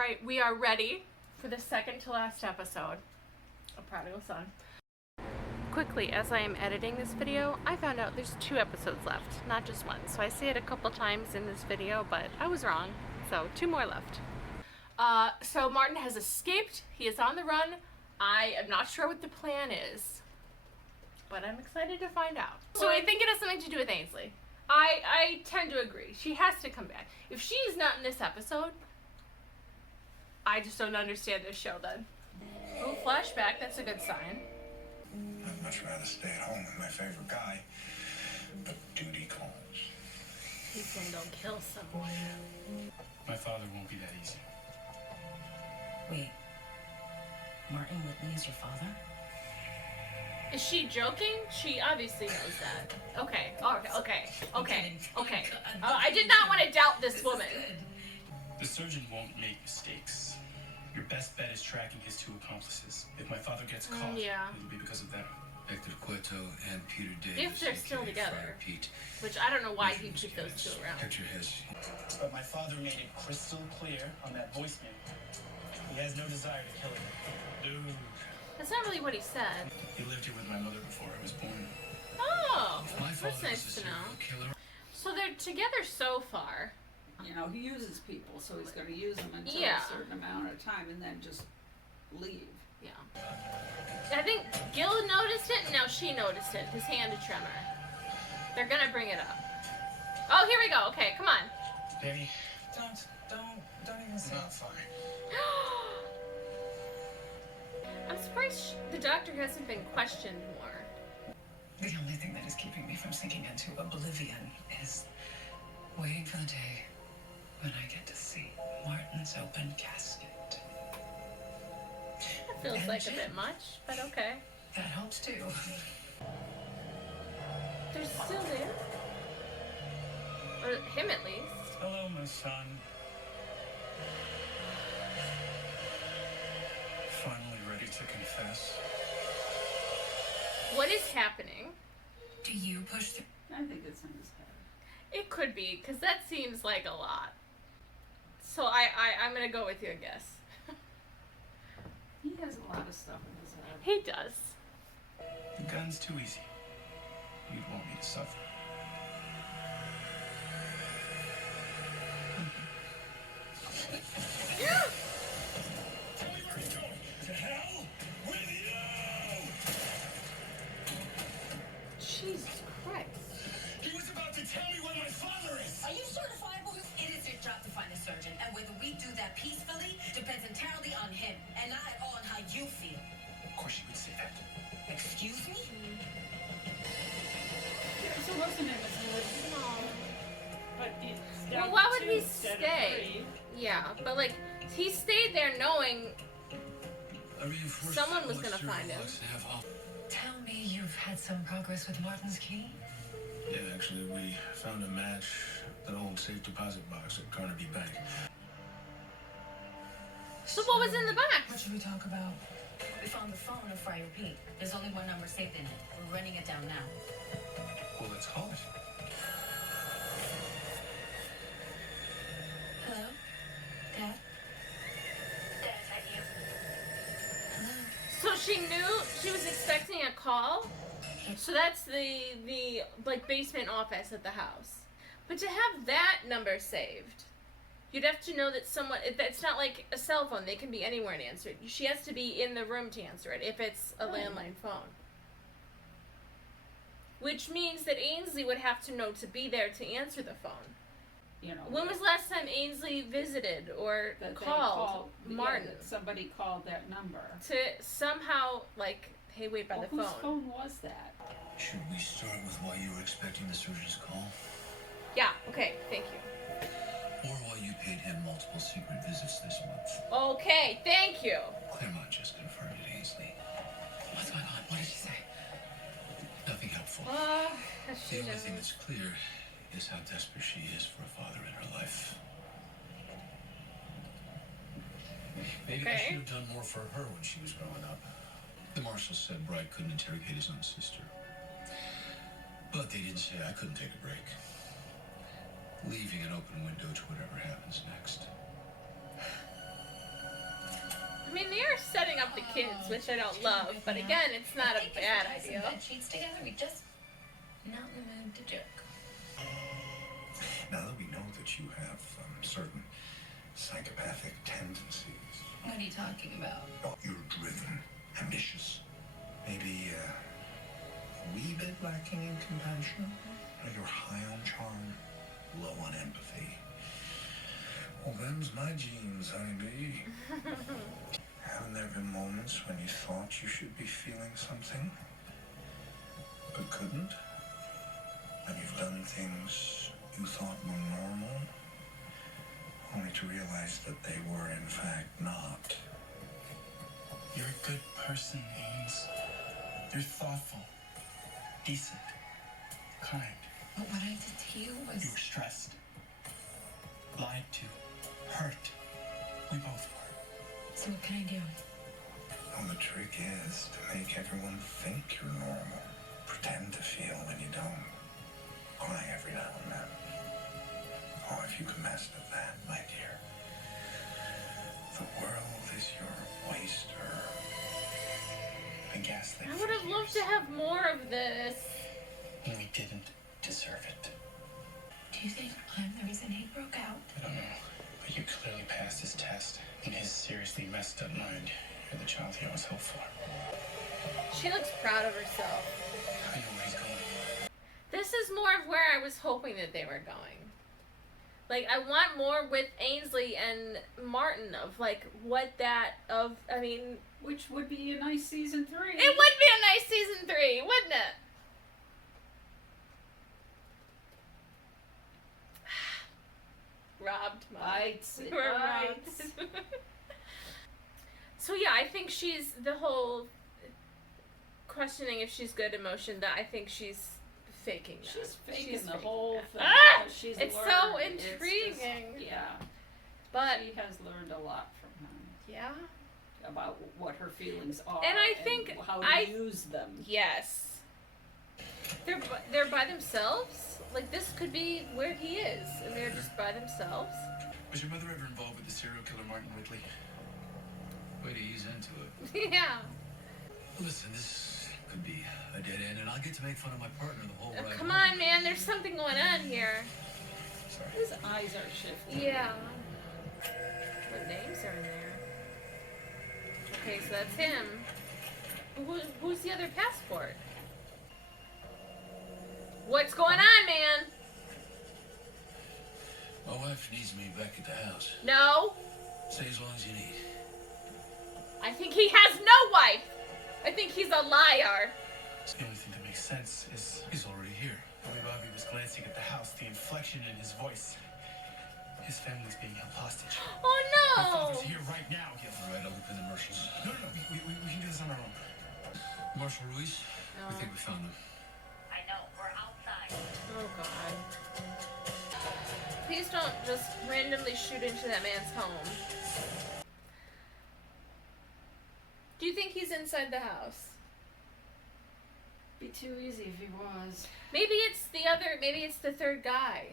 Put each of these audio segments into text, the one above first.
Alright, we are ready for the second to last episode of Prodigal Son. Quickly, as I am editing this video, I found out there's 2 episodes left, not just 1. So I say it a couple times in this video, but I was wrong. So 2 more left. So Martin has escaped. He is on the run. I am not sure what the plan is, but I'm excited to find out. So I think it has something to do with Ainsley. I tend to agree. She has to come back. If she is not in this episode, I just don't understand this show then. Oh, flashback. That's a good sign. I'd much rather stay at home with my favorite guy, but duty calls. He's saying don't kill someone. My father won't be that easy. Wait, Martin Whitley is your father? Is she joking? She obviously knows that. Okay, okay. I did not want to doubt this woman. The surgeon won't make mistakes. Your best bet is tracking his 2 accomplices. If my father gets caught, it'll be because of them. Hector Cueto and Peter Davis. If they're still together. Friar Pete. Which I don't know why he'd keep those 2 around. Hector has... But my father made it crystal clear on that voicemail. He has no desire to kill her. Dude. That's not really what he said. He lived here with my mother before I was born. Oh, If my that's father nice was a to know. serial killer... So they're together so far. You know, he uses people, so he's going to use them until Yeah. a certain amount of time and then just leave. Yeah. I think Gil noticed it, and now she noticed it. His hand tremor. They're gonna bring it up. Oh, here we go. Okay, come on. Baby. Don't even say it's fine. I'm surprised the doctor hasn't been questioned more. The only thing that is keeping me from sinking into oblivion is waiting for the day when I get to see Martin's open casket. That feels like a bit much, but okay. That helps too. They're still there. Or him at least. Hello, my son. Finally ready to confess. What is happening? Do you push the... I think it's in his head. It could be, because that seems like a lot. So I'm gonna go with your guess. He has a lot of stuff in his head. He does. The gun's too easy. You'd want me to suffer. Tell me where he's going. To hell with you! Jesus Christ. He was about to tell me where my father is. Are you certifiable? It is your job to find the surgeon, and whether we do that peacefully depends entirely on him, and not at all on how you feel. Of course you would say that. Excuse me? So what's the name of his No. But it's Well, down why to would 2 he instead of stay? 3. Yeah, but like, he stayed there knowing A reinforced someone was gonna elixir find him. looks to have all... Tell me you've had some progress with Martin's key? Yeah, actually, we found a match, an old safe deposit box at Carnegie Bank. So what was in the What box? should we talk about? We found the phone of Friar Pete. There's only 1 number saved in it. We're running it down now. Well, let's call it. Hello? Dad? Dad, is that you? Hello? So she knew she was expecting a call. So that's the like basement office at the house. But to have that number saved, you'd have to know that someone. It's not like a cell phone; they can be anywhere and answer it. She has to be in the room to answer it if it's a landline phone. Which means that Ainsley would have to know to be there to answer the phone. You know, When was the last time Ainsley visited or that they called yeah, Martin that somebody called that number. to somehow like, hey, wait by the Whose phone? phone was that? Should we start with why you were expecting the surgeon's call? Yeah. Okay. Thank you. Or why you paid him multiple secret visits this month? Okay. Thank you. Claremont just confirmed it, Ainsley. What's going on? What did she say? Nothing helpful. The The only thing that's clear is how desperate she is for a father in her life. Maybe I Okay. should have done more for her when she was growing up. The marshal said Bright couldn't interrogate his own sister. But they didn't say I couldn't take a break. Leaving an open window to whatever happens next. up the kids, which I don't love. But again, it's not a bad idea. Bed sheets together, we just not in the mood to joke. Now that we know that you have certain psychopathic tendencies. What are you talking about? Oh, you're driven, ambitious, maybe a wee bit lacking in compassion. You're high on charm, low on empathy. Well, them's my genes, honeybee. Haven't there been moments when you thought you should be feeling something, but couldn't? When you've done things you thought were normal, only to realize that they were in fact not. You're a good person, Ames. You're thoughtful, decent, kind. But what I did to you was... You were stressed, lied to, hurt. We both were. So what can I do? Well, the trick is to make everyone think you're normal. Pretend to feel when you don't. Cry every now and then. Oh, if you can master that, my dear. The world is your oyster. I gaslit. I would have loved to have more of this. And we didn't deserve it. Do you think I'm the reason he broke out? I don't know, but you clearly passed his test. In his seriously messed up mind, you're the child he always hoped for. She looks proud of herself. I know where he's going. This is more of where I was hoping that they were going. Like, I want more with Ainsley and Martin of, like, what that, of, I mean... Which would be a nice season 3. It would be a nice season 3, wouldn't it? Robbed, Mom. Bites. It We're bites. robbed. So, yeah, I think she's, the whole questioning if she's good emotion, that I think she's faking that. She's faking the faking whole that. thing. Ah! Because she's It's learned. so It's just- intriguing. yeah. But, She has learned a lot from him yeah. about what her feelings are. And I think how to use them. Yes. They're by themselves? Like, this could be where he is, and they're just by themselves? Was your mother ever involved with the serial killer Martin Whitley? Way to ease into it. Yeah. Listen, this could be a dead end, and I'll get to make fun of my partner the whole ride. Come on, man, there's something going on here. Sorry. His eyes are shifting. Yeah. What names are in there? Okay, so that's him. Who's the other passport? What's going on, man? My wife needs me back at the house. No. Say as long as you need. I think he has no wife. I think he's a liar. The only thing that makes sense is He's already here. the way Bobby was glancing at the house, the inflection in his voice. His family's being held hostage. Oh, My no. father's here right now, Gil. All right, I'll look in the marshals. No, we can do this on our own. Marshal Ruiz, we think we found him. I know, we're outside. Oh, God. Please don't just randomly shoot into that man's home. Do you think he's inside the house? Be too easy if he was. Maybe it's the third guy.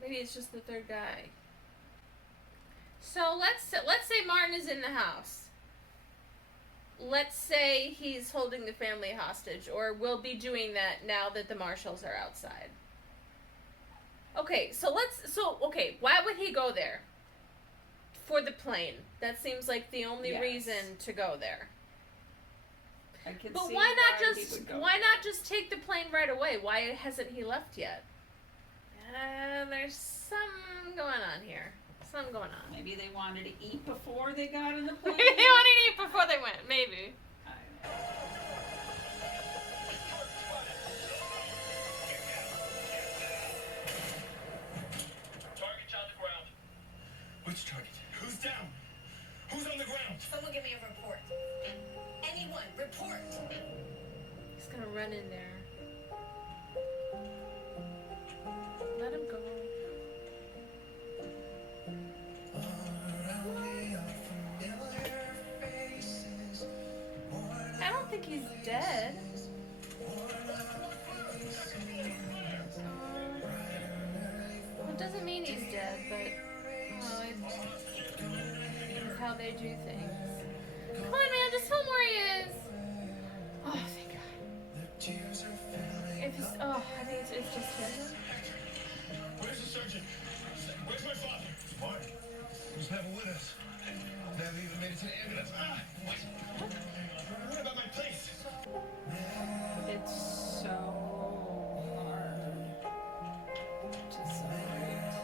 Maybe it's just the third guy. So let's say Martin is in the house. Let's say he's holding the family hostage, or will be doing that now that the marshals are outside. Okay, why would he go there? For the plane. That seems like the only Yes. reason to go there. I can But see why he would go not there. just take the plane right away? Why hasn't he left yet? There's some going on here. Some going on. Maybe they wanted to eat before they got in the They plane. wanted to eat before they went, maybe. I don't know. Target's on the ground. Which target? Who's down? Who's on the ground? Someone give me a report. Anyone, report. He's gonna run in there. Let him go. I don't think he's dead. Well, it doesn't mean he's dead, but it's how they do things. Come on, man, just tell him where he is. Oh, thank God. If he's, oh, I think it's just him. Where's the surgeon? Where's my father? Martin. He's never with us. Never even made it to the ambulance. Ah! What? What about my place? It's so hard to separate.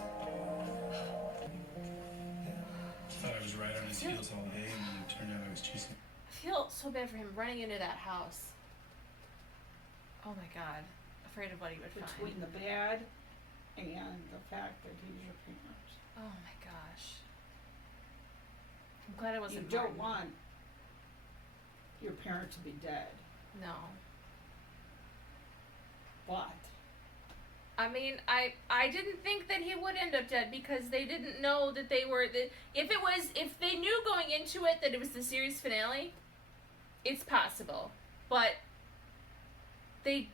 Thought I was right on his heels all day, and then it turned out I was chasing. I feel so bad for him running into that house. Oh my God. Afraid of what he would Between find. the bad and the fact that he's your parent. Oh my gosh. I'm glad it wasn't You don't Martin. want your parent to be dead. No. But I mean, I didn't think that he would end up dead because they didn't know that they were if they knew going into it that it was the series finale, it's possible. But they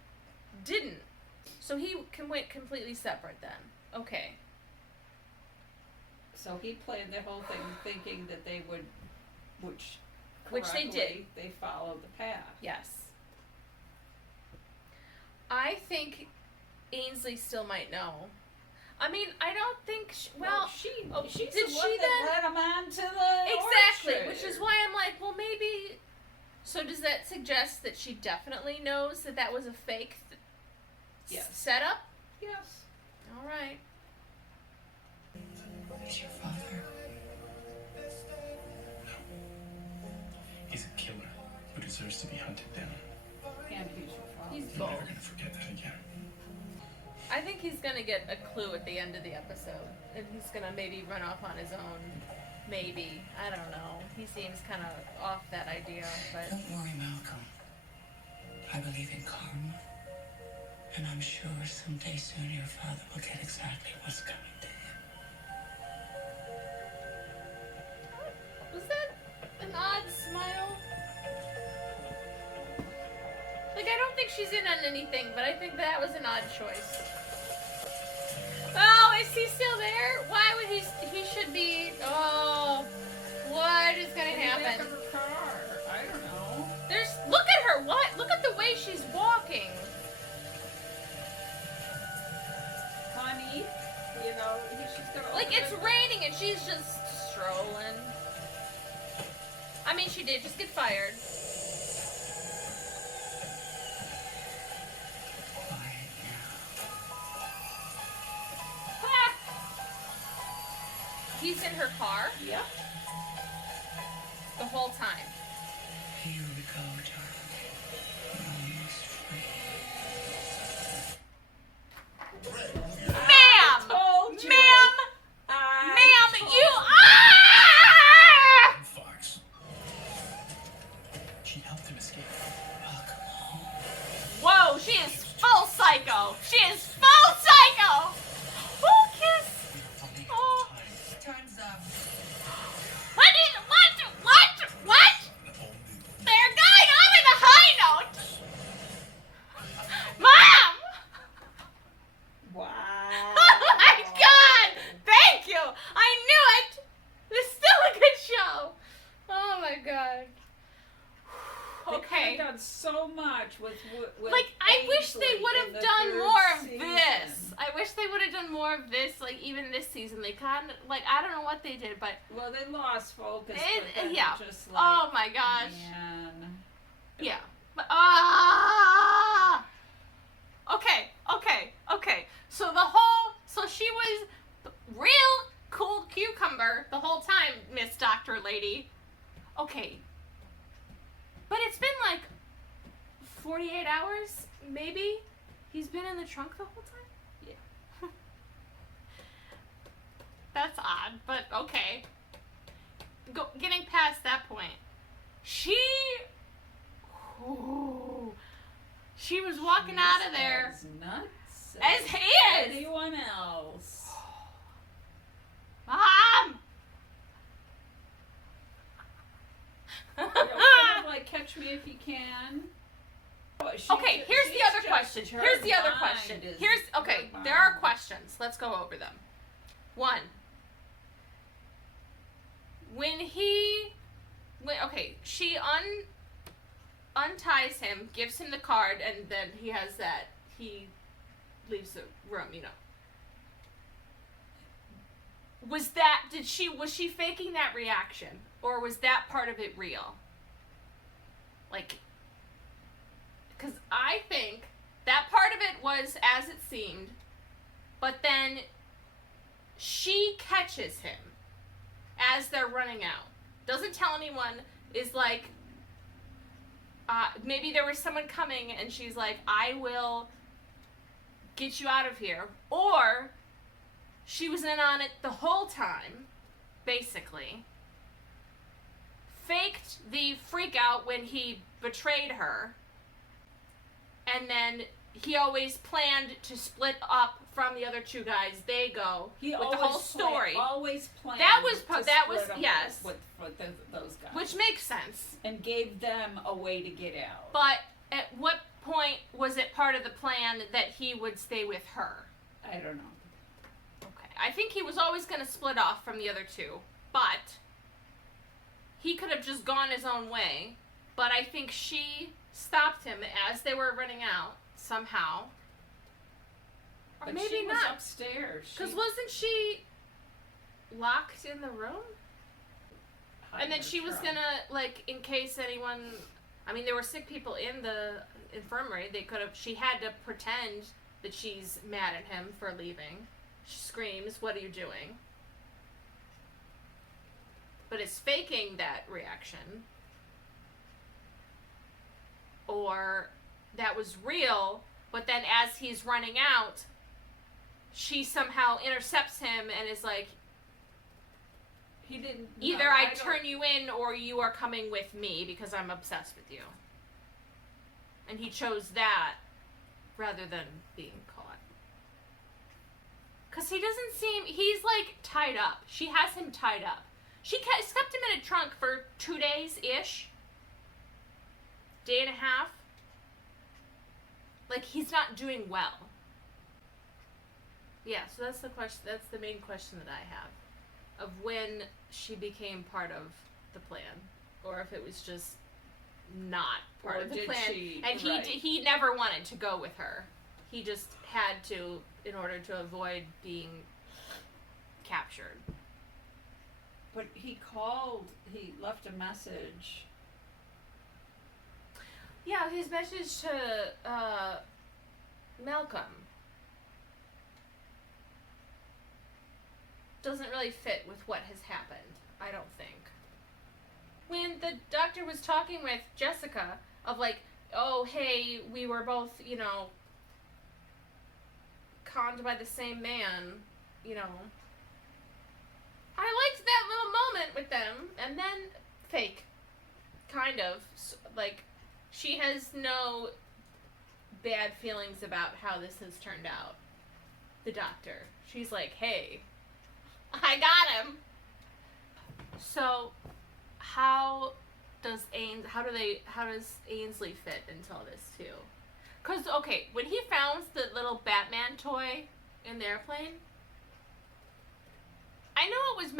didn't. So he went completely separate then. Okay. so he planned the whole thing thinking that they would, which they did. correctly, they followed the path. Yes. I think Ainsley still might know. I mean, I don't think she's She's did the one she that led him on to the exactly, orchard. which is why I'm like, well, maybe. So does that suggest that she definitely knows that that was a fake Yes. setup? Yes. All right. He's your father. He's a killer who deserves to be hunted down. And he's your father. He's I'm both. never gonna forget that again. I think he's gonna get a clue at the end of the episode, and he's gonna maybe run off on his own. Maybe, I don't know. He seems kind of off that idea, but Don't worry, Malcolm. I believe in karma. And I'm sure someday soon your father will get exactly what's coming to him. was that an odd smile? Like, I don't think she's in on anything, but I think that was an odd choice. Oh, is he still there? Why would he should be, oh, what is gonna happen? Her car. I don't know. Look at her, what? Look at the way she's walking. Honey, she's gonna Like, open it's the- raining and she's just strolling. I mean, she did just get fired. Quiet now. Ah! He's in her car Yep. the whole time. Here we go, darling. We're almost free. Ma'am! Told you. Ma'am! Ma'am, you ah! Fox. She helped him escape. Welcome home. Whoa, she is full psycho. She is full psycho. Oh, kiss. Running out Oh. of time. Turns up. What? They're going on with a high note. Mom! Wow. Oh my God! Thank you. I knew it. It's still a good show. Oh my God. They Okay. could have done so much with Like, I wish they Ainsley would in have the done third more of season. this. I wish they would have done more of this, like, even this season. They kind of, like, I don't know what they did, but, Well, they lost focus. It- but then yeah. Just like, oh my gosh. man. Yeah. But, Okay. So she was real cool cucumber the whole time, Miss Doctor Lady. Okay. But it's been like 48 hours, maybe? He's been in the trunk the whole time? Yeah. That's odd, but okay. Getting past that point. She was walking out of there As nuts as he is. anyone else. Mom! Kind of like Catch Me If You Can. Okay, here's the other question. There are questions. Let's go over them. One. When he Okay, she unties him, gives him the card, and then he leaves the room, you know. Was she faking that reaction? Or was that part of it real? Like, because I think that part of it was as it seemed, but then she catches him as they're running out. Doesn't tell anyone, is like, maybe there was someone coming and she's like, I will get you out of here. Or she was in on it the whole time, basically. Faked the freak out when he betrayed her. And then he always planned to split up from the other two guys. They go with the whole story. Always planned. Yes. With those guys. Which makes sense. And gave them a way to get out. But at what point was it part of the plan that he would stay with her? I don't know. Okay. I think he was always going to split off from the other two. But he could have just gone his own way. But I think she stopped him as they were running out somehow. Or but maybe she not. Was upstairs. Because wasn't she locked in the room? And then she was gonna, like, in case anyone, I mean, there were sick people in the infirmary. She had to pretend that she's mad at him for leaving. She screams, "What are you doing?" But it's faking that reaction. Or that was real, but then as he's running out, she somehow intercepts him and is like, he didn't. Either I turn you in or you are coming with me because I'm obsessed with you. And he chose that rather than being caught. Because he doesn't seem, he's like tied up. She has him tied up. She kept him in a trunk for 2 days-ish. Day and a half. Like, he's not doing well. Yeah, so that's the question. That's the main question that I have. Of when she became part of the plan. Or if it was just not part of the plan. And he never wanted to go with her. He just had to in order to avoid being captured. But he left a message. Yeah, his message to Malcolm doesn't really fit with what has happened, I don't think. When the doctor was talking with Jessica of like, oh, hey, we were both, conned by the same man, I liked that little moment with them, and then fake, kind of, like, she has no bad feelings about how this has turned out. The doctor. She's like, hey, I got him. So, how does Ainsley fit into all this too? Because, okay, when he found the little Batman toy in the airplane, I know it was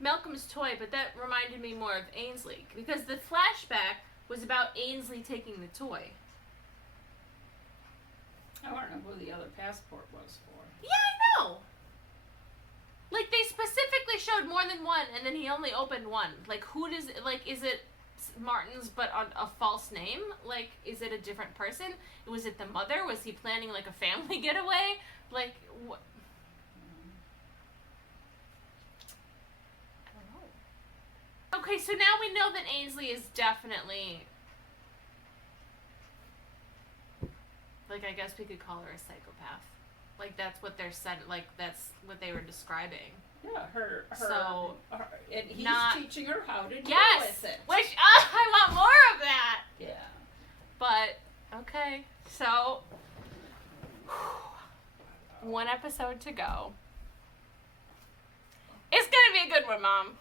Malcolm's toy, but that reminded me more of Ainsley. Because the flashback was about Ainsley taking the toy. I want to know who the other passport was for. Yeah, I know! Like, they specifically showed more than one, and then he only opened one. Like, is it Martin's but on a false name? Like, is it a different person? Was it the mother? Was he planning, like, a family getaway? Like, what? I don't know. Okay, so now we know that Ainsley is definitely, like, I guess we could call her a psychopath. Like, that's what they're said. Like, that's what they were describing. Yeah, her and he's teaching her how to deal with it. Which, I want more of that! Yeah. But, okay, so, one episode to go. It's gonna be a good one, Mom.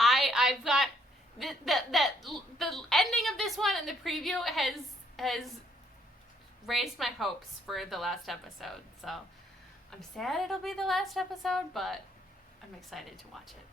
I've got, the ending of this one and the preview has raised my hopes for the last episode, so I'm sad it'll be the last episode, but I'm excited to watch it.